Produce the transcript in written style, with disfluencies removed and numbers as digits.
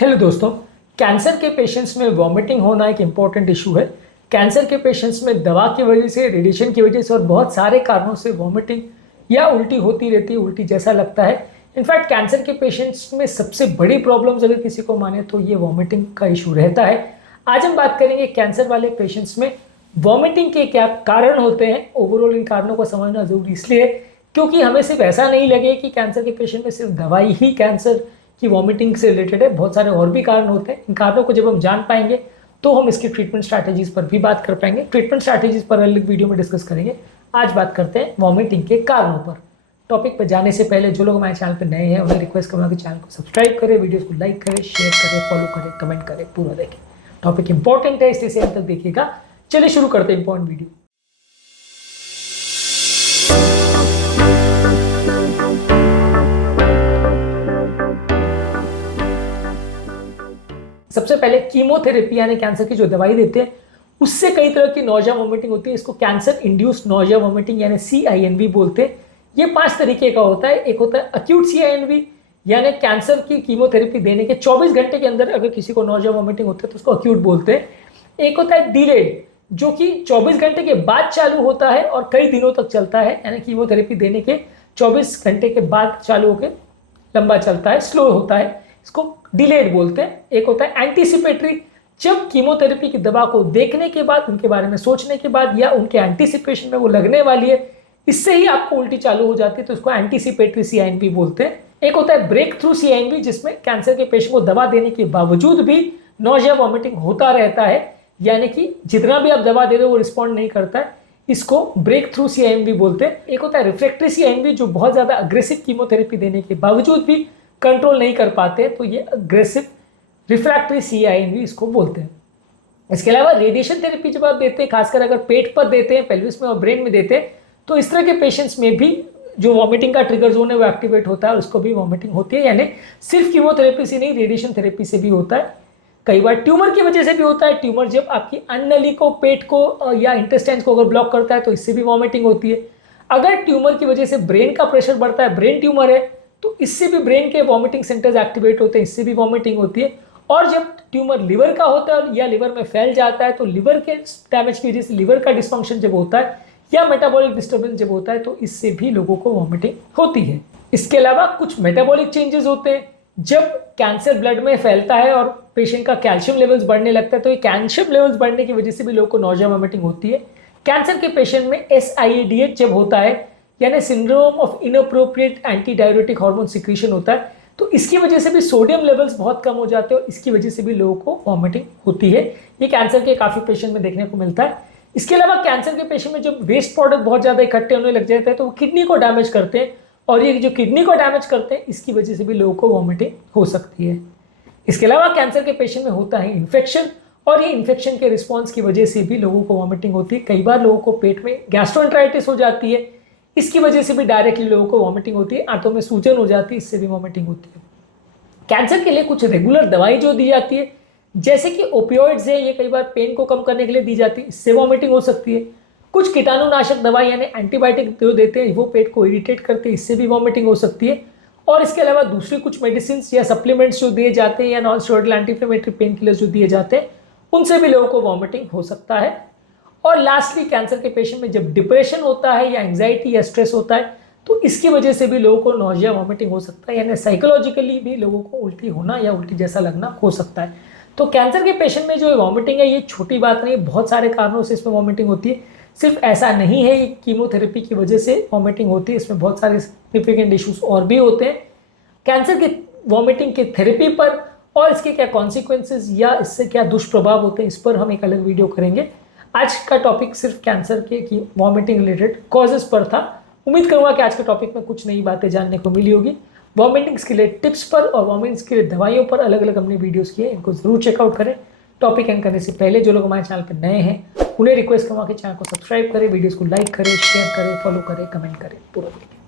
Hello दोस्तों, cancer के patients में वॉमिटिंग होना एक इम्पॉर्टेंट इशू है। कैंसर के पेशेंट्स में दवा की वजह से, रेडिएशन की वजह से और बहुत सारे कारणों से वॉमिटिंग या उल्टी होती रहती है, उल्टी जैसा लगता है। इनफैक्ट कैंसर के पेशेंट्स में सबसे बड़ी प्रॉब्लम्स अगर किसी को माने तो ये वॉमिटिंग का इशू रहता है। आज हम बात करेंगे कैंसर वाले पेशेंट्स में वॉमिटिंग के क्या कारण होते हैं। ओवरऑल इन कारणों को समझना जरूरी इसलिए है क्योंकि हमें सिर्फ ऐसा नहीं लगे कि कैंसर के पेशेंट में सिर्फ दवाई ही कैंसर की वॉमिटिंग से रिलेटेड है। बहुत सारे और भी कारण होते हैं। इन कारणों को जब हम जान पाएंगे तो हम इसकी ट्रीटमेंट स्ट्रैटेजीज पर भी बात कर पाएंगे। ट्रीटमेंट स्ट्रैटेजीज पर अलग वीडियो में डिस्कस करेंगे। आज बात करते हैं वॉमिटिंग के कारणों पर। टॉपिक पर जाने से पहले जो लोग हमारे चैनल पर नए हैं उन्हें रिक्वेस्ट करूँगा कि चैनल को सब्सक्राइब करें, वीडियोस को लाइक करें, शेयर करें, फॉलो करें, कमेंट करें, पूरा देखें। टॉपिक इंपॉर्टेंट है इसलिए अंत तक देखिएगा। चलिए शुरू करते हैं इंपॉर्टेंट वीडियो। सबसे पहले कीमोथेरेपी यानी कैंसर की जो दवाई देते हैं उससे कई तरह की नौजिया वॉमिटिंग होती है। इसको कैंसर इंड्यूस्ड नौजिया वॉमिटिंग यानी CINV बोलते हैं। ये 5 तरीके का होता है। एक होता है अक्यूट CINV यानी कैंसर की कीमोथेरेपी देने के 24 घंटे के अंदर अगर किसी को नौजिया वॉमिटिंग होता है तो उसको अक्यूट बोलते हैं। एक होता है डिलेड जो कि 24 घंटे के बाद चालू होता है और कई दिनों तक चलता है, यानी कीमोथेरेपी देने के 24 घंटे के बाद चालू होकर लंबा चलता है, स्लो होता है, इसको डिलेड बोलते हैं। एक होता है एंटीसिपेटरी, जब कीमोथेरेपी की दवा को देखने के बाद, उनके बारे में सोचने के बाद या उनके एंटीसिपेशन में वो लगने वाली है, इससे ही आपको उल्टी चालू हो जाती है तो इसको एंटीसिपेटरी CINV बोलते हैं। एक होता है ब्रेक थ्रू CINV जिसमें कैंसर के पेशेंट को दवा देने के बावजूद भी नौजिया वॉमिटिंग होता रहता है, यानी कि जितना भी आप दवा दे दो वो रिस्पॉन्ड नहीं करता है, इसको ब्रेक थ्रू CINV बोलते हैं। एक होता है रिफ्रैक्टरी CINV जो बहुत ज्यादा अग्रेसिव कीमोथेरेपी देने के बावजूद भी कंट्रोल नहीं कर पाते, तो ये अग्रेसिव रिफ्रैक्टरी CINV इसको बोलते हैं। इसके अलावा रेडिएशन थेरेपी जब आप देते हैं, खासकर अगर पेट पर देते हैं, पेल्विस में और ब्रेन में देते हैं, तो इस तरह के पेशेंट्स में भी जो वॉमिटिंग का ट्रिगर जोन है वो एक्टिवेट होता है और उसको भी वॉमिटिंग होती है। यानी सिर्फ कीमोथेरेपी से नहीं, रेडिएशन थेरेपी से भी होता है। कई बार ट्यूमर की वजह से भी होता है। ट्यूमर जब आपकी अन्ननली को, पेट को या इंटेस्टाइन्स को अगर ब्लॉक करता है तो इससे भी वॉमिटिंग होती है। अगर ट्यूमर की वजह से ब्रेन का प्रेशर बढ़ता है, ब्रेन ट्यूमर है, तो इससे भी ब्रेन के वॉमिटिंग सेंटर्स एक्टिवेट होते हैं, इससे भी वॉमिटिंग होती है। और जब ट्यूमर लिवर का होता है या लिवर में फैल जाता है तो लिवर के डैमेज की वजह से, लिवर का डिस्फंक्शन जब होता है या मेटाबॉलिक डिस्टर्बेंस जब होता है तो इससे भी लोगों को वॉमिटिंग होती है। इसके अलावा कुछ मेटाबॉलिक चेंजेस होते हैं। जब कैंसर ब्लड में फैलता है और पेशेंट का कैल्शियम लेवल्स बढ़ने लगता है तो ये कैल्शियम लेवल्स बढ़ने की वजह से भी लोगों को नौजिया वॉमिटिंग होती है। कैंसर के पेशेंट में SIADH जब होता है यानी syndrome of inappropriate anti diuretic hormone secretion होता है, तो इसकी वजह से भी सोडियम लेवल्स बहुत कम हो जाते हैं और इसकी वजह से भी लोगों को वॉमिटिंग होती है। ये कैंसर के काफ़ी पेशेंट में देखने को मिलता है। इसके अलावा कैंसर के पेशेंट में जब वेस्ट प्रोडक्ट बहुत ज़्यादा इकट्ठे होने लग जाते हैं तो वो किडनी को डैमेज करते हैं और ये जो किडनी को डैमेज करते हैं इसकी वजह से भी लोगों को वॉमिटिंग हो सकती है। इसके अलावा कैंसर के पेशेंट में होता है इन्फेक्शन और ये इन्फेक्शन के रिस्पॉन्स की वजह से भी लोगों को वॉमिटिंग होती है। कई बार लोगों को पेट में गैस्ट्रोएंटेराइटिस हो जाती है, इसकी वजह से भी डायरेक्टली लोगों को वॉमिटिंग होती है। आंतों में सूजन हो जाती है, इससे भी वॉमिटिंग होती है। कैंसर के लिए कुछ रेगुलर दवाई जो दी जाती है जैसे कि ओपियोइड्स है, ये कई बार पेन को कम करने के लिए दी जाती है, इससे वॉमिटिंग हो सकती है। कुछ कीटाणुनाशक दवाई यानी एंटीबायोटिक जो देते हैं वो पेट को इरिटेट करते हैं, इससे भी वॉमिटिंग हो सकती है। और इसके अलावा दूसरी कुछ मेडिसिन या सप्लीमेंट्स जो दिए जाते हैं या non steroidal anti inflammatory pain killers जो दिए जाते हैं उनसे भी लोगों को वॉमिटिंग हो सकता है। और लास्टली कैंसर के पेशेंट में जब डिप्रेशन होता है या एंग्जाइटी या स्ट्रेस होता है तो इसकी वजह से भी लोगों को नौजिया वॉमिटिंग हो सकता है, यानी साइकोलॉजिकली भी लोगों को उल्टी होना या उल्टी जैसा लगना हो सकता है। तो कैंसर के पेशेंट में जो वॉमिटिंग है ये छोटी बात नहीं, बहुत सारे कारणों से इसमें वॉमिटिंग होती है। सिर्फ ऐसा नहीं है ये कीमोथेरेपी की वजह से वॉमिटिंग होती है, इसमें बहुत सारे सिग्निफिकेंट इश्यूज और भी होते हैं। कैंसर की वॉमिटिंग के थेरेपी पर और इसके क्या कॉन्सिक्वेंसेज या इससे क्या दुष्प्रभाव होते हैं इस पर हम एक अलग वीडियो करेंगे। आज का टॉपिक सिर्फ कैंसर के वॉमिटिंग रिलेटेड कॉजेज पर था। उम्मीद करूंगा कि आज के टॉपिक में कुछ नई बातें जानने को मिली होगी। वॉमिटिंग्स के लिए टिप्स पर और वॉमिटिंग्स के लिए दवाइयों पर अलग अलग हमने वीडियोस किए, इनको जरूर चेकआउट करें। टॉपिक एंड करने से पहले जो लोग हमारे चैनल पर नए हैं उन्हें रिक्वेस्ट करूंगा कि चैनल को सब्सक्राइब करें, वीडियोस को लाइक करें, शेयर करें, फॉलो करें, कमेंट करें, पूरा